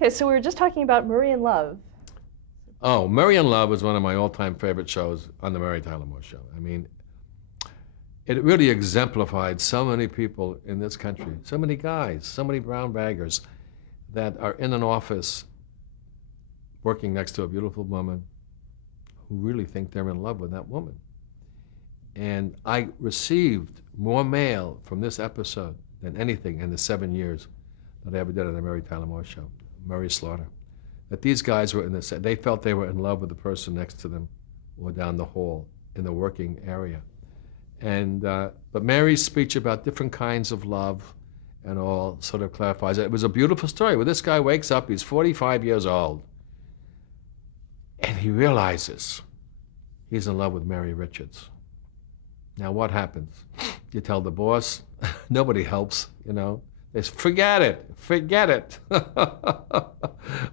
Okay, so we were just talking about Murray in Love. Oh, Murray in Love is one of my all-time favorite shows on the Mary Tyler Moore Show. I mean, it really exemplified so many people in this country, so many guys, so many brown baggers that are in an office working next to a beautiful woman who really think they're in love with that woman. And I received more mail from this episode than anything in the 7 years that I ever did on the Mary Tyler Moore Show, Murray Slaughter. That these guys were in this, they felt they were in love with the person next to them or down the hall in the working area. And but Mary's speech about different kinds of love and all sort of clarifies it. It was a beautiful story where this guy wakes up, he's 45 years old, and he realizes he's in love with Mary Richards. Now what happens? You tell the boss, nobody helps, you know. They say, forget it.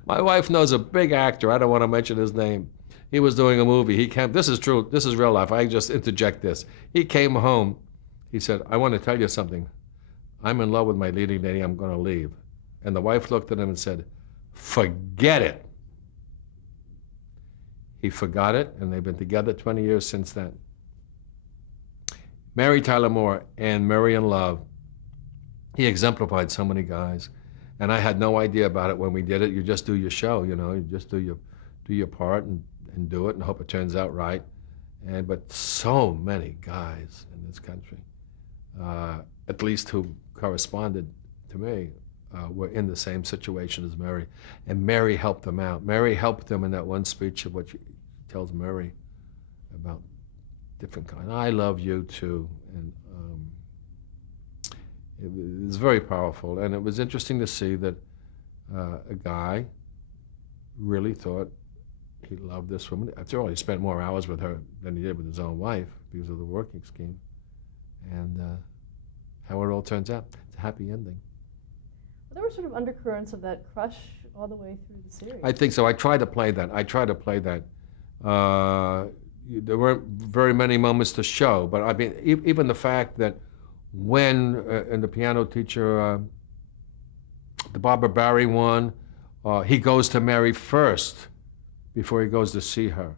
My wife knows a big actor, I don't want to mention his name. He was doing a movie. He came, this is true, this is real life. I just interject this. He came home, he said, I want to tell you something. I'm in love with my leading lady, I'm going to leave. And the wife looked at him and said, forget it. He forgot it, and they've been together 20 years since then. Mary Tyler Moore and Murray in Love, he exemplified so many guys. And I had no idea about it when we did it. You just do your show, you know, you just do your part and do it and hope it turns out right. But so many guys in this country, at least who corresponded to me, were in the same situation as Mary. And Mary helped them out. Mary helped them in that one speech of what she tells Murray about different kind. I love you too. And it was very powerful. And it was interesting to see that a guy really thought he loved this woman. After all, he spent more hours with her than he did with his own wife because of the working scheme. And how it all turns out, it's a happy ending. Well, there were sort of undercurrents of that crush all the way through the series. I think so. I tried to play that. There weren't very many moments to show, but I mean, even the fact that when in the piano teacher, the Barbara Barry one, he goes to Mary first before he goes to see her.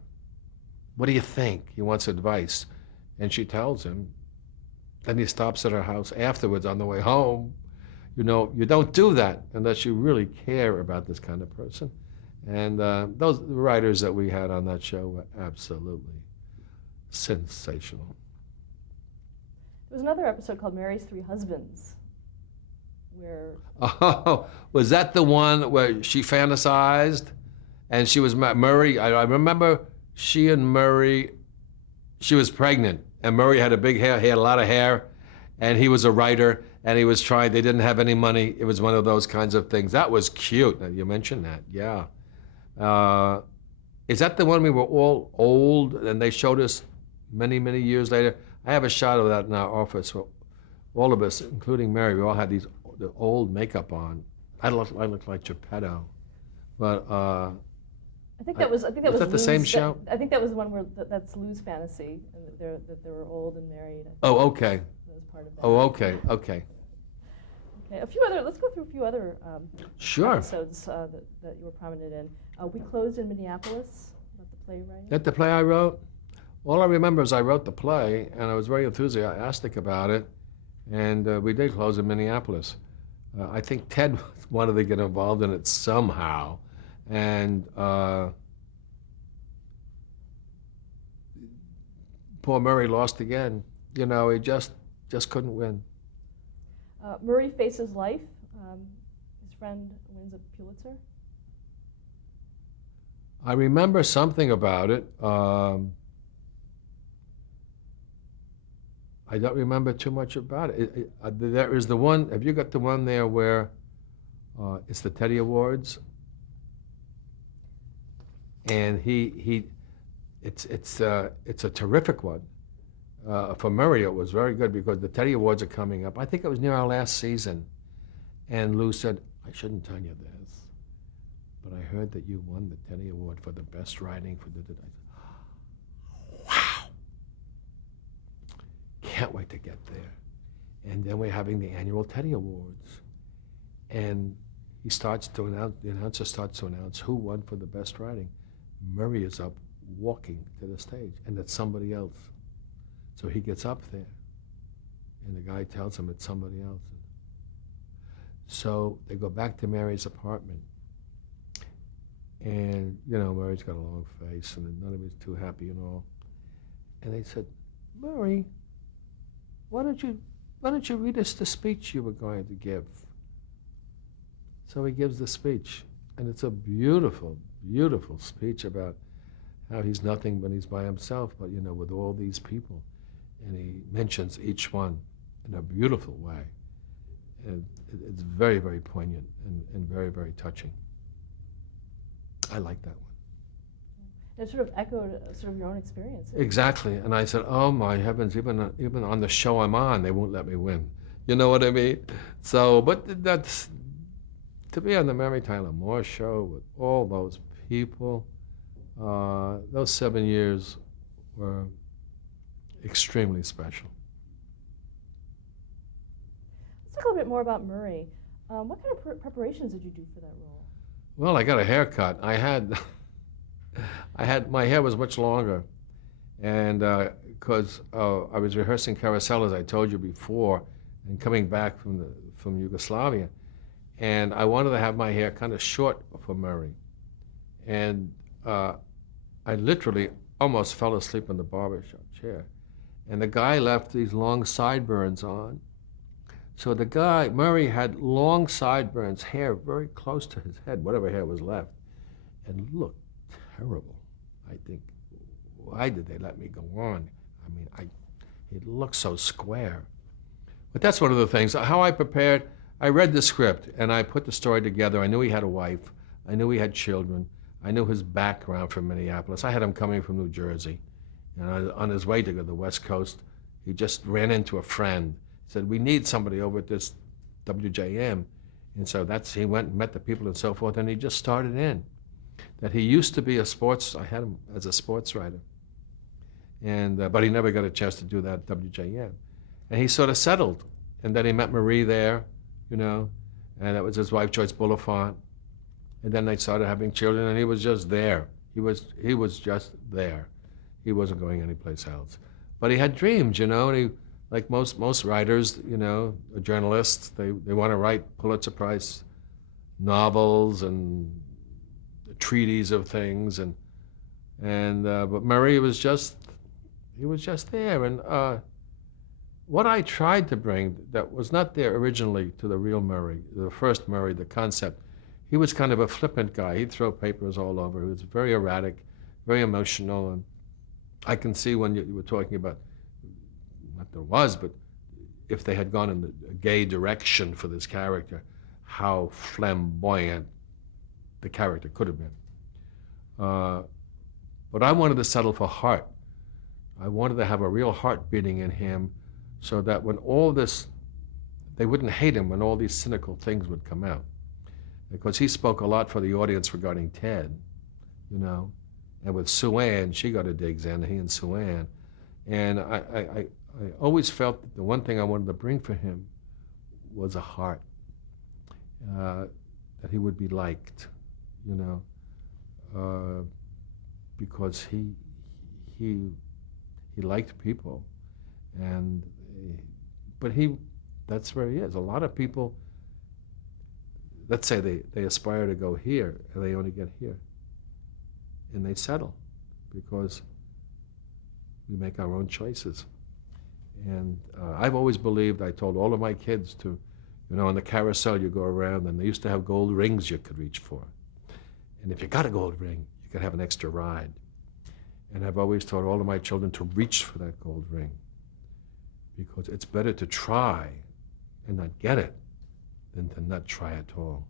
What do you think? He wants advice. And she tells him. Then he stops at her house afterwards on the way home. You know, you don't do that unless you really care about this kind of person. And those writers that we had on that show were absolutely sensational. There was another episode called Mary's Three Husbands, where... Oh, was that the one where she fantasized? And she was Murray, I remember she and Murray, she was pregnant, and Murray had a big hair, he had a lot of hair, and he was a writer, and he was trying, they didn't have any money. It was one of those kinds of things. That was cute. You mentioned that, yeah. Is that the one we were all old, and they showed us many, many years later? I have a shot of that in our office. All of us, including Mary, we all had the old makeup on. I looked like Geppetto, but I think that was that the same show? I think that was the one where that's Lou's fantasy, and that they were old and married. Oh, okay. That was part of that. Oh, okay. Okay, let's go through a few other Sure. episodes that you were prominent in. We closed in Minneapolis, about the playwright. That the play I wrote? All I remember is I wrote the play, and I was very enthusiastic about it, and we did close in Minneapolis. I think Ted wanted to get involved in it somehow, and poor Murray lost again. You know, he just couldn't win. Murray Faces Life. His friend wins a Pulitzer. I remember something about it. I don't remember too much about it. There is the one, have you got the one there where it's the Teddy Awards? And it's a terrific one. For Murray, it was very good because the Teddy Awards are coming up. I think it was near our last season. And Lou said, I shouldn't tell you this, but I heard that you won the Teddy Award for the best writing for the... Wow! Can't wait to get there. And then we're having the annual Teddy Awards. And the announcer starts to announce who won for the best writing. Murray is up walking to the stage, and it's somebody else. So he gets up there, and the guy tells him it's somebody else. So they go back to Mary's apartment, and, Murray's got a long face, and none of he's too happy and all. And they said, Murray, why don't you read us the speech you were going to give? So he gives the speech, and it's a beautiful, beautiful speech about how he's nothing when he's by himself, but, with all these people. And he mentions each one in a beautiful way. And it's very, very poignant and very, very touching. I like that one. It sort of echoed sort of your own experience. Exactly. And I said, oh my heavens, even on the show I'm on, they won't let me win. You know what I mean? So, but that's, to be on the Mary Tyler Moore Show with all those people, those 7 years were extremely special. Let's talk a little bit more about Murray. What kind of preparations did you do for that role? Well, I got a haircut. My hair was much longer, and because I was rehearsing Carousel, as I told you before, and coming back from Yugoslavia, and I wanted to have my hair kind of short for Murray, and I literally almost fell asleep in the barbershop chair, and the guy left these long sideburns on. So Murray had long sideburns, hair very close to his head, whatever hair was left, and looked terrible. I think, why did they let me go on? I mean, it looked so square. But that's one of the things. How I prepared, I read the script and I put the story together. I knew he had a wife. I knew he had children. I knew his background from Minneapolis. I had him coming from New Jersey. And on his way to the West Coast, he just ran into a friend. He said, we need somebody over at this WJM. And so he went and met the people and so forth, and he just started in. That he used to be I had him as a sports writer. And but he never got a chance to do that at WJM. And he sort of settled. And then he met Marie there, and that was his wife, Joyce Bulifant. And then they started having children, and he was just there. He was just there. He wasn't going anyplace else. But he had dreams, and he, like most writers, journalists, they want to write Pulitzer Prize novels and treaties of things, but Murray was just there. And what I tried to bring that was not there originally to the real Murray, the first Murray, the concept, he was kind of a flippant guy. He'd throw papers all over. He was very erratic, very emotional, and I can see when you were talking about, not there was, but if they had gone in a gay direction for this character, how flamboyant the character could have been. But I wanted to settle for heart. I wanted to have a real heart beating in him so that when all this, they wouldn't hate him when all these cynical things would come out. Because he spoke a lot for the audience regarding Ted, and with Sue Ann, she got a digs in, he and Sue Ann. And I always felt that the one thing I wanted to bring for him was a heart, that he would be liked, because he liked people, but that's where he is. A lot of people, let's say they aspire to go here, and they only get here, and they settle, because we make our own choices. And I've always believed, I told all of my kids to, on the carousel you go around, and they used to have gold rings you could reach for. And if you got a gold ring, you could have an extra ride. And I've always taught all of my children to reach for that gold ring, because it's better to try and not get it than to not try at all.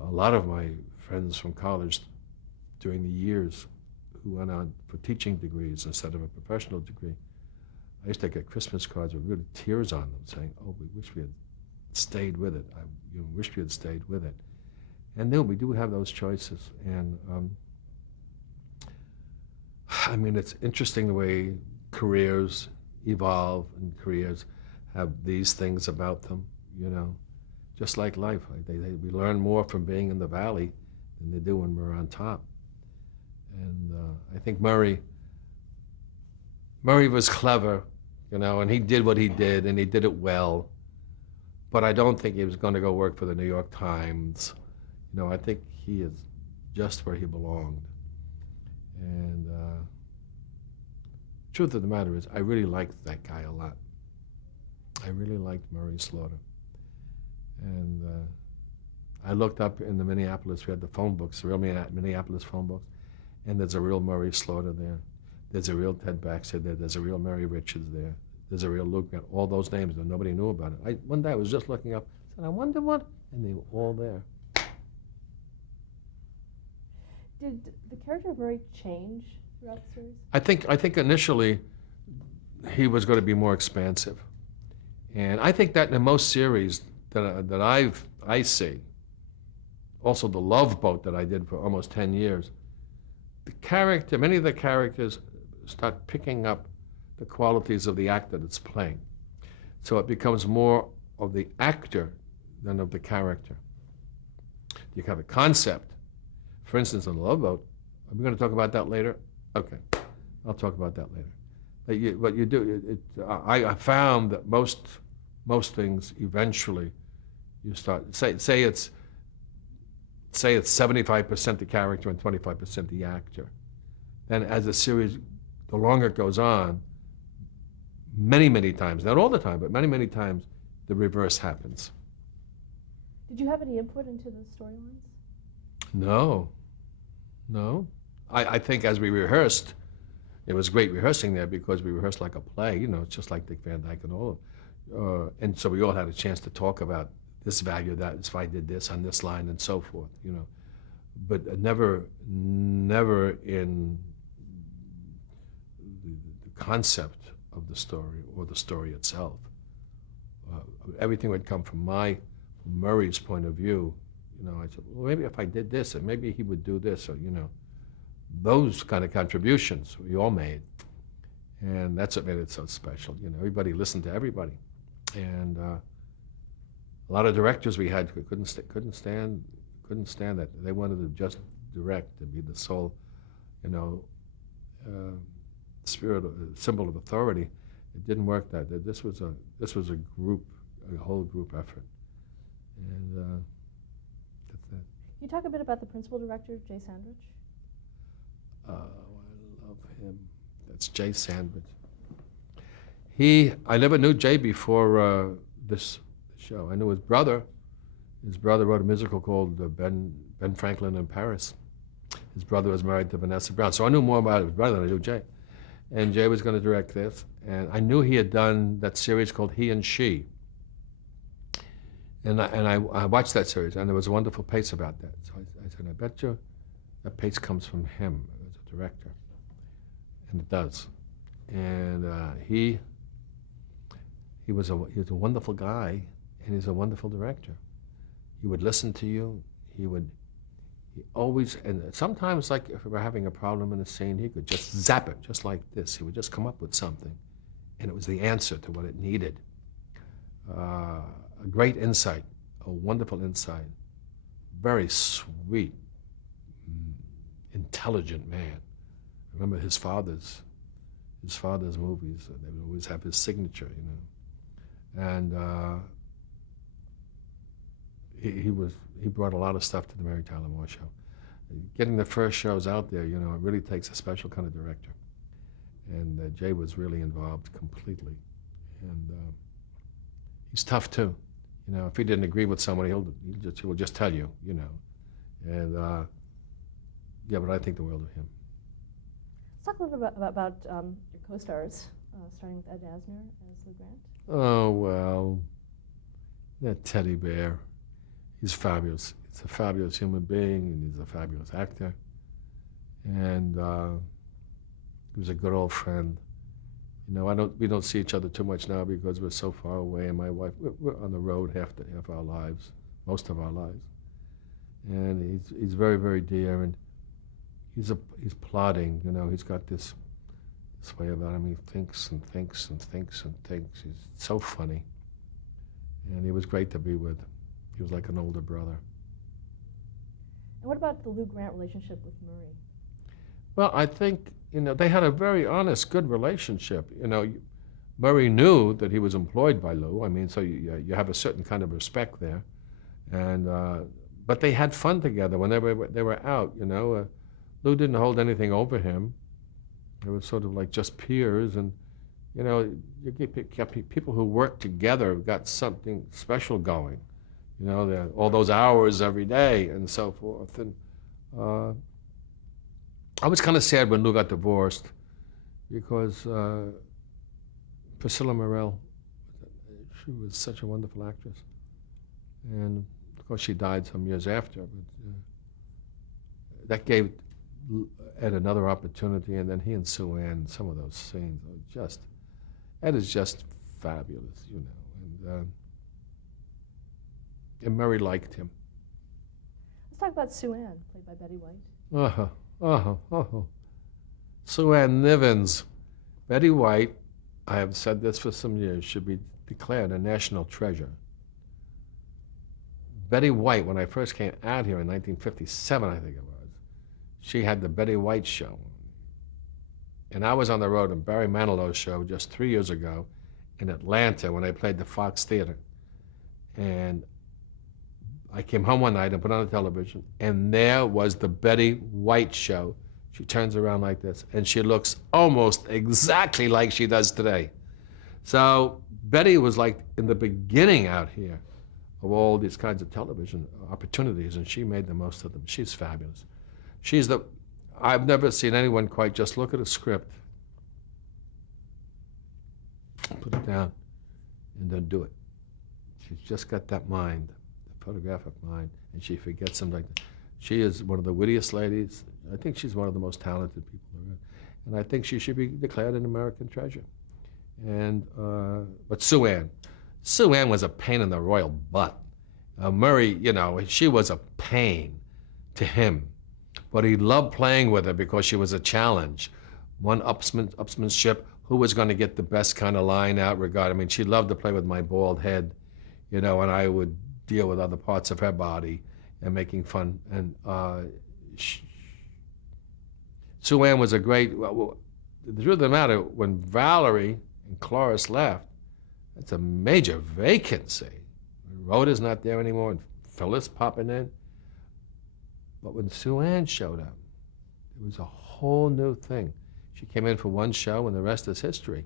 A lot of my friends from college during the years who went on for teaching degrees instead of a professional degree, I used to get Christmas cards with really tears on them saying, oh, we wish we had stayed with it. I wish we had stayed with it. And then we do have those choices. And it's interesting the way careers evolve, and careers have these things about them, just like life. We learn more from being in the valley than they do when we're on top. And I think Murray was clever, and he did what he did, and he did it well. But I don't think he was going to go work for the New York Times. I think he is just where he belonged. And truth of the matter is, I really liked that guy a lot. I really liked Murray Slaughter. And I looked up in the Minneapolis, we had the phone books, the real Minneapolis phone books, and there's a real Murray Slaughter there. There's a real Ted Baxter there. There's a real Mary Richards there. There's a real Luke. All those names, but nobody knew about it. One day I was just looking up, said, I wonder what, and they were all there. Did the character of Murray change throughout the series? I think initially he was going to be more expansive, and I think that in most series that I see, also the Love Boat that I did for almost 10 years, many of the characters start picking up the qualities of the actor that's playing. So it becomes more of the actor than of the character. You have a concept. For instance, in the Love Boat, are we going to talk about that later? Okay, I'll talk about that later. What you do, I found that most things eventually you start, say it's 75% the character and 25% the actor. Then as the series, the longer it goes on, many times, not all the time, but many times, the reverse happens. Did you have any input into the storylines? No. I think as we rehearsed, it was great rehearsing there because we rehearsed like a play, it's just like Dick Van Dyke and all. And so we all had a chance to talk about this value, that if I did this on this line and so forth, But never in the concept of the story or the story itself. Everything would come from Murray's point of view. I said, well, maybe if I did this, and maybe he would do this, or those kind of contributions we all made, and that's what made it so special. Everybody listened to everybody, and a lot of directors we had couldn't stand that. They wanted to just direct, to be the sole, symbol of authority. It didn't work that. This was a whole group effort, and that's it. Can you talk a bit about the principal director, Jay Sandrich? I love him. That's Jay Sandrich. I never knew Jay before this show. I knew his brother. His brother wrote a musical called Ben Franklin in Paris. His brother was married to Vanessa Brown. So I knew more about his brother than I knew Jay. And Jay was going to direct this. And I knew he had done that series called He and She. And I watched that series, and there was a wonderful pace about that. So I said, I bet you that pace comes from him as a director. And it does. And he was a wonderful guy, and he's a wonderful director. He would listen to you. He always, and sometimes, like if we were having a problem in a scene, he could just zap it, just like this. He would just come up with something, and it was the answer to what it needed. A great insight, a wonderful insight, very sweet, intelligent man. I remember his father's movies. They would always have his signature, and he brought a lot of stuff to the Mary Tyler Moore Show. Getting the first shows out there, it really takes a special kind of director. And Jay was really involved completely. And he's tough too. If he didn't agree with somebody, he will just tell you, And yeah, but I think the world of him. Let's talk a little bit about your co-stars, starting with Ed Asner as Lou Grant. Oh, well, that teddy bear. He's fabulous. He's a fabulous human being, and he's a fabulous actor. And he was a good old friend. We don't see each other too much now because we're so far away, and my wife, we're on the road half our lives, most of our lives. And he's very, very dear, and he's plodding. He's got this way about him. He thinks and thinks and thinks and thinks. He's so funny, and he was great to be with. He was like an older brother. And what about the Lou Grant relationship with Murray? Well, I think, they had a very honest, good relationship. Murray knew that he was employed by Lou. I mean, so you have a certain kind of respect there. And but they had fun together when they were out. Lou didn't hold anything over him. It was sort of like just peers, and you get people who work together got something special going. All those hours every day and so forth. And I was kind of sad when Lou got divorced because Priscilla Morell, she was such a wonderful actress. And of course she died some years after, but that gave Ed another opportunity, and then he and Sue Ann, some of those scenes are just, Ed is just fabulous, and Murray liked him. Let's talk about Sue Ann, played by Betty White. Sue Ann Nivens. Betty White, I have said this for some years, should be declared a national treasure. Betty White, when I first came out here in 1957, I think it was, she had the Betty White Show. And I was on the road on Barry Manilow's show just 3 years ago in Atlanta when I played the Fox Theater. And I came home one night and put on the television, and there was the Betty White Show. She turns around like this, and she looks almost exactly like she does today. So Betty was like in the beginning out here of all these kinds of television opportunities, and she made the most of them. She's fabulous. I've never seen anyone quite just look at a script, put it down, and then do it. She's just got that mind, the photographic mind, and she forgets something like that. She is one of the wittiest ladies. I think she's one of the most talented people around. And I think she should be declared an American treasure. And but Sue Ann was a pain in the royal butt. Murray, she was a pain to him, but he loved playing with her because she was a challenge. One upsmanship, who was going to get the best kind of line out regarding. I mean, she loved to play with my bald head, and I would deal with other parts of her body and making fun. And Sue Ann was a great. Well, the truth of the matter, when Valerie and Cloris left, that's a major vacancy. Rhoda's not there anymore, and Phyllis popping in. But when Sue Ann showed up, it was a whole new thing. She came in for one show, and the rest is history.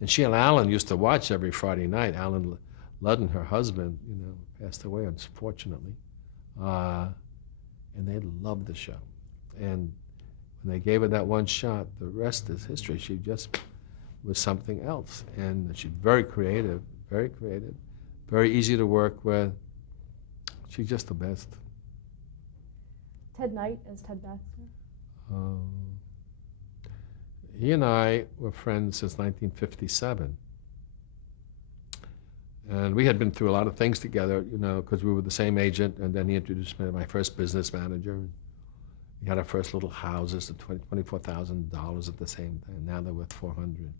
And she and Alan used to watch every Friday night. Alan Ludden, her husband, passed away, unfortunately. And they loved the show. And when they gave her that one shot, the rest is history. She just was something else. And she's very creative, very easy to work with. She's just the best. Ted Knight as Ted Baxter? He and I were friends since 1957. And we had been through a lot of things together, because we were the same agent, and then he introduced me to my first business manager. We had our first little houses at $24,000 at the same time. Now they're worth $400,000.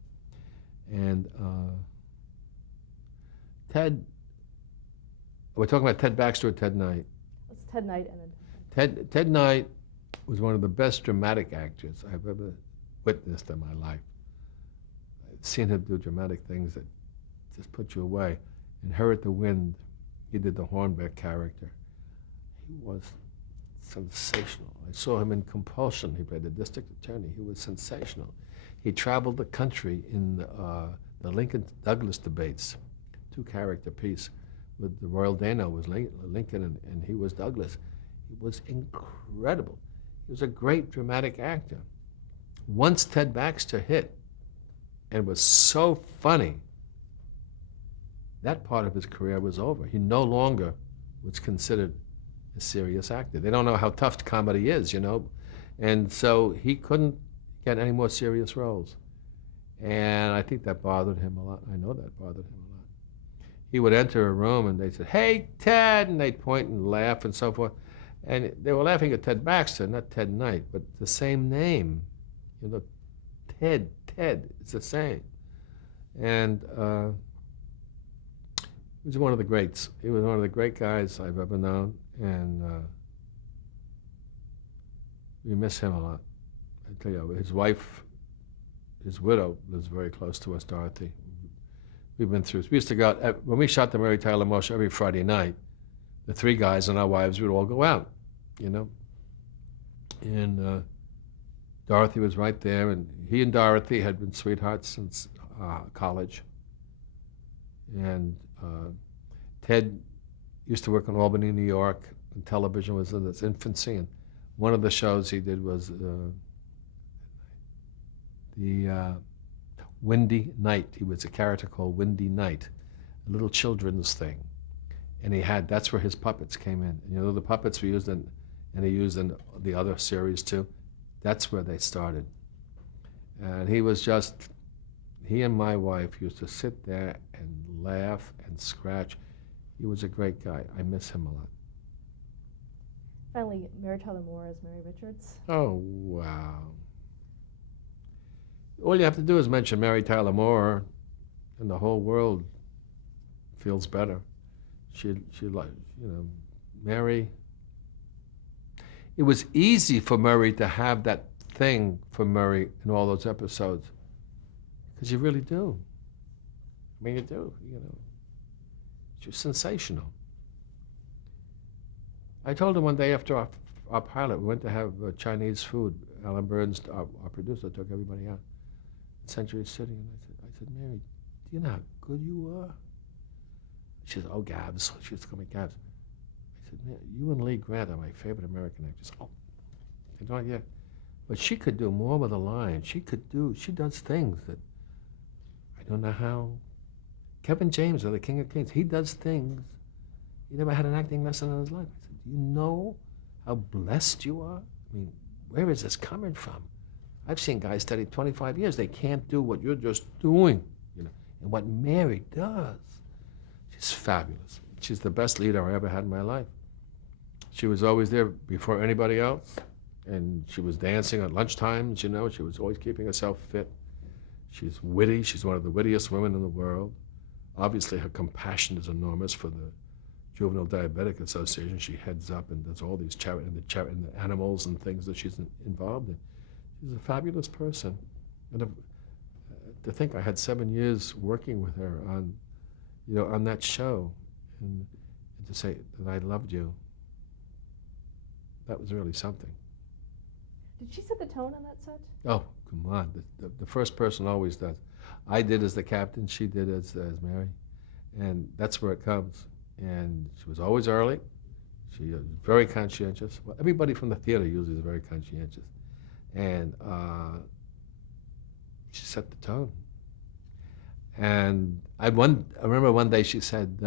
And Ted, we're talking about Ted Baxter or Ted Knight? It's Ted Knight and then Ted Knight was one of the best dramatic actors I've ever witnessed in my life. I've seen him do dramatic things that just put you away. In Her at the Wind, he did the Hornbeck character. He was sensational. I saw him in Compulsion. He played the district attorney. He was sensational. He traveled the country in the Lincoln-Douglas debates, two-character piece with the Royal Dano was Lincoln and he was Douglas. He was incredible. He was a great dramatic actor. Once Ted Baxter hit and was so funny, that part of his career was over. He no longer was considered a serious actor. They don't know how tough comedy is, and so he couldn't get any more serious roles. And I think that bothered him a lot. I know that bothered him a lot. He would enter a room and they'd say, "Hey, Ted," and they'd point and laugh and so forth. And they were laughing at Ted Baxter, not Ted Knight, but the same name. Ted, it's the same. And He was one of the greats. He was one of the great guys I've ever known, and we miss him a lot. I tell you, his wife, his widow, lives very close to us, Dorothy. We've been through. We used to go out, when we shot the Mary Tyler Moore show every Friday night, the three guys and our wives would all go out, you know. And Dorothy was right there, and he and Dorothy had been sweethearts since college. And Ted used to work in Albany, New York, and television was in its infancy. And one of the shows he did was the Windy Night. He was a character called Windy Night, a little children's thing. And that's where his puppets came in. You know, the puppets we used and he used in the other series too. That's where they started. And he and my wife used to sit there and laugh and scratch. He was a great guy. I miss him a lot. Finally, Mary Tyler Moore as Mary Richards. Oh, wow. All you have to do is mention Mary Tyler Moore, and the whole world feels better. She like, you know, Mary. It was easy for Murray to have that thing for Murray in all those episodes, because you really do. I mean, you do. You know, she was sensational. I told him one day after our pilot, we went to have Chinese food. Alan Burns, our producer, took everybody out in Century City, and I said, Mary, do you know how good you are? She said, oh, Gabs. She used to call me Gabs. I said, man, you and Lee Grant are my favorite American actors. Oh, I don't yet. But she could do more with a line. She does things that I don't know how. Kevin James, or the King of Kings, he does things. He never had an acting lesson in his life. I said, do you know how blessed you are? I mean, where is this coming from? I've seen guys study 25 years. They can't do what you're just doing, you know. And what Mary does, she's fabulous. She's the best leader I ever had in my life. She was always there before anybody else, and she was dancing at lunchtimes, you know. She was always keeping herself fit. She's witty. She's one of the wittiest women in the world. Obviously, her compassion is enormous for the Juvenile Diabetic Association. She heads up and does all these charity and the animals and things that she's involved in. She's a fabulous person. And to think I had 7 years working with her on, you know, on that show, and to say that I loved you, that was really something. Did she set the tone on that set? Oh, come on. The first person always does. I did as the captain, she did as Mary. And that's where it comes. And she was always early. She was very conscientious. Well, everybody from the theater usually is very conscientious. And she set the tone. And I remember one day she said,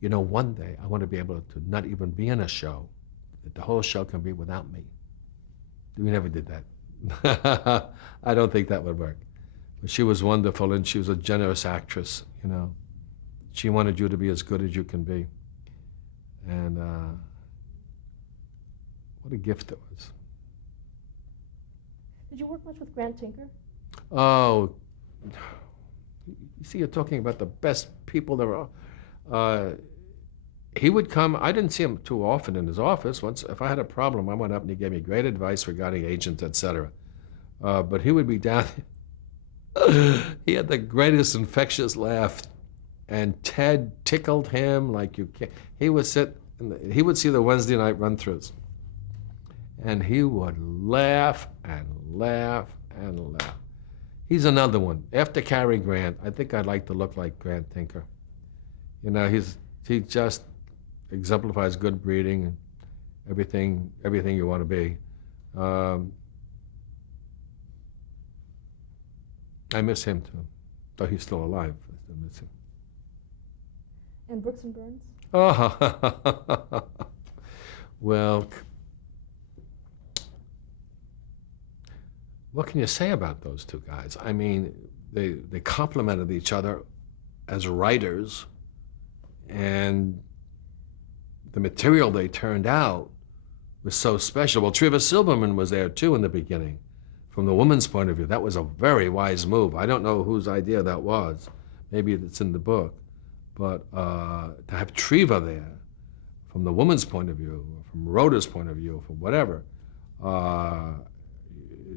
you know, one day I want to be able to not even be in a show, that the whole show can be without me. We never did that. I don't think that would work. But she was wonderful, and she was a generous actress, you know. She wanted you to be as good as you can be. And what a gift it was. Did you work much with Grant Tinker? Oh, you see, you're talking about the best people there are. He would come. I didn't see him too often in his office. Once, if I had a problem, I went up and he gave me great advice regarding agents, etc. But he would be down. He had the greatest infectious laugh, and Ted tickled him like you can't. He would sit. He would see the Wednesday night run-throughs, and he would laugh and laugh and laugh. He's another one. After Cary Grant, I think I'd like to look like Grant Tinker. You know, he just exemplifies good breeding and everything you want to be. I miss him too, though he's still alive. I still miss him. And Brooks and Burns? Oh, well, what can you say about those two guys? I mean, they complemented each other as writers, and the material they turned out was so special. Well, Treva Silverman was there too in the beginning. From the woman's point of view, that was a very wise move. I don't know whose idea that was. Maybe it's in the book. But to have Treva there, from the woman's point of view, or from Rhoda's point of view, from whatever,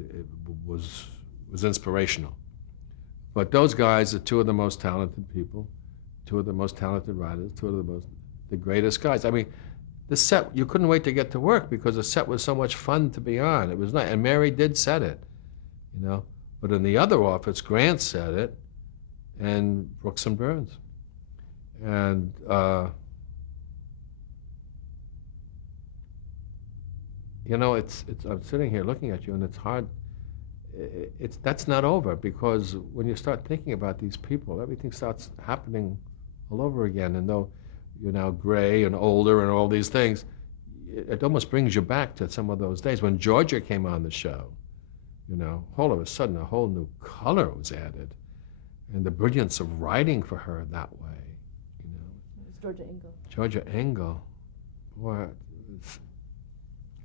it was inspirational. But those guys are two of the most talented people, two of the most talented writers, the greatest guys. I mean, the set, you couldn't wait to get to work because the set was so much fun to be on. It was nice, and Mary did set it, you know. But in the other office, Grant set it, and Brooks and Burns. And you know, I'm sitting here looking at you, and it's hard. That's not over, because when you start thinking about these people, everything starts happening all over again. And though you're now gray and older and all these things, it almost brings you back to some of those days when Georgia came on the show. You know, all of a sudden, a whole new color was added, and the brilliance of writing for her that way. You know, It was Georgia Engel. Georgia Engel, boy,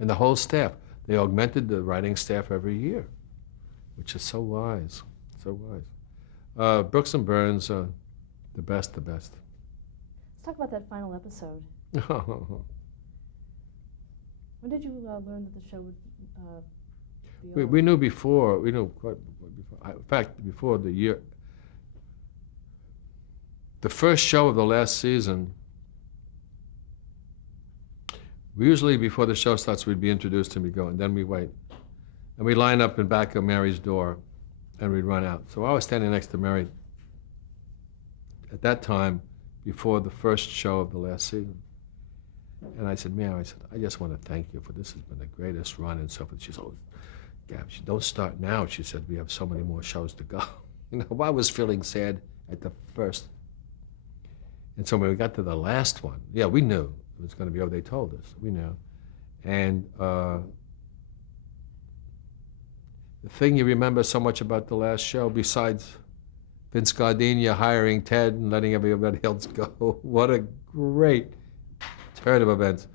and the whole staff. They augmented the writing staff every year, which is so wise, so wise. Brooks and Burns, the best. Let's talk about that final episode. When did you learn that the show would be over? We knew before. We knew quite before. In fact, before the year, the first show of the last season. We usually, before the show starts, we'd be introduced and we'd go, and then we wait. And we'd line up in back of Mary's door, and we'd run out. So I was standing next to Mary at that time, before the first show of the last season. And I said, Mary, I just want to thank you for this. Has been the greatest run and so forth. She said, oh, Gav, don't start now. She said, we have so many more shows to go. You know, I was feeling sad at the first. And so when we got to the last one, yeah, we knew it was going to be over. They told us. We knew. And the thing you remember so much about the last show, besides Vince Gardenia hiring Ted and letting everybody else go, what a great turn of events,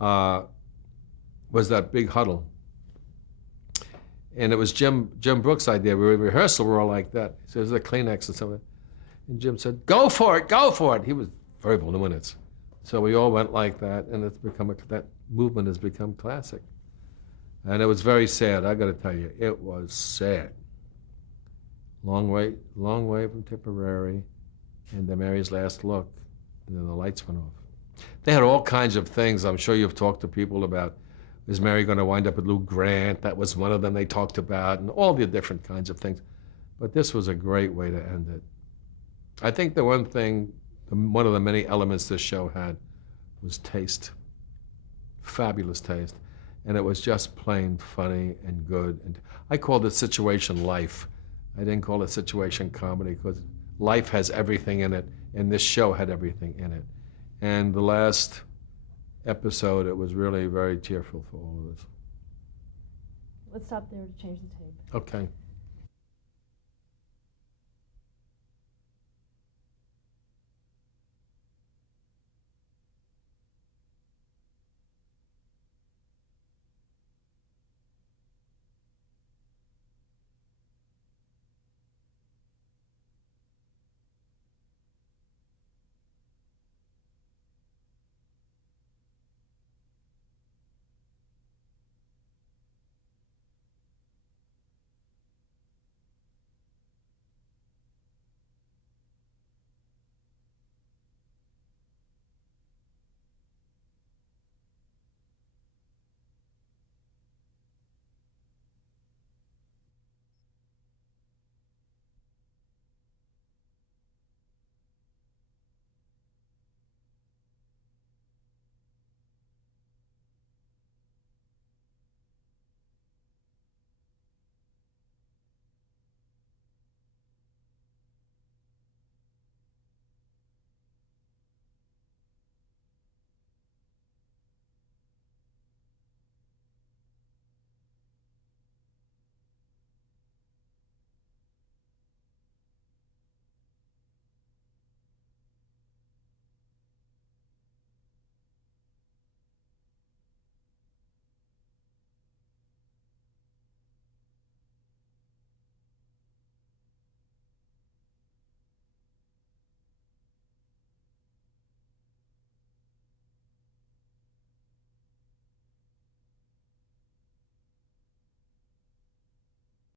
was that big huddle. And it was Jim Brooks' idea. We were in rehearsal, we were all like that. He says, there's a Kleenex and something. And Jim said, go for it, go for it. He was very voluminous. So we all went like that, and it's become that movement has become classic. And it was very sad, I got to tell you. It was sad. Long way from Tipperary, and then Mary's last look, and then the lights went off. They had all kinds of things. I'm sure you've talked to people about, is Mary going to wind up with Lou Grant? That was one of them they talked about, and all the different kinds of things. But this was a great way to end it. I think the one thing, one of the many elements this show had was taste. Fabulous taste. And it was just plain funny and good. And I called it situation life. I didn't call it situation comedy, because life has everything in it, and this show had everything in it. And the last episode, it was really very tearful for all of us. Let's stop there to change the tape. Okay.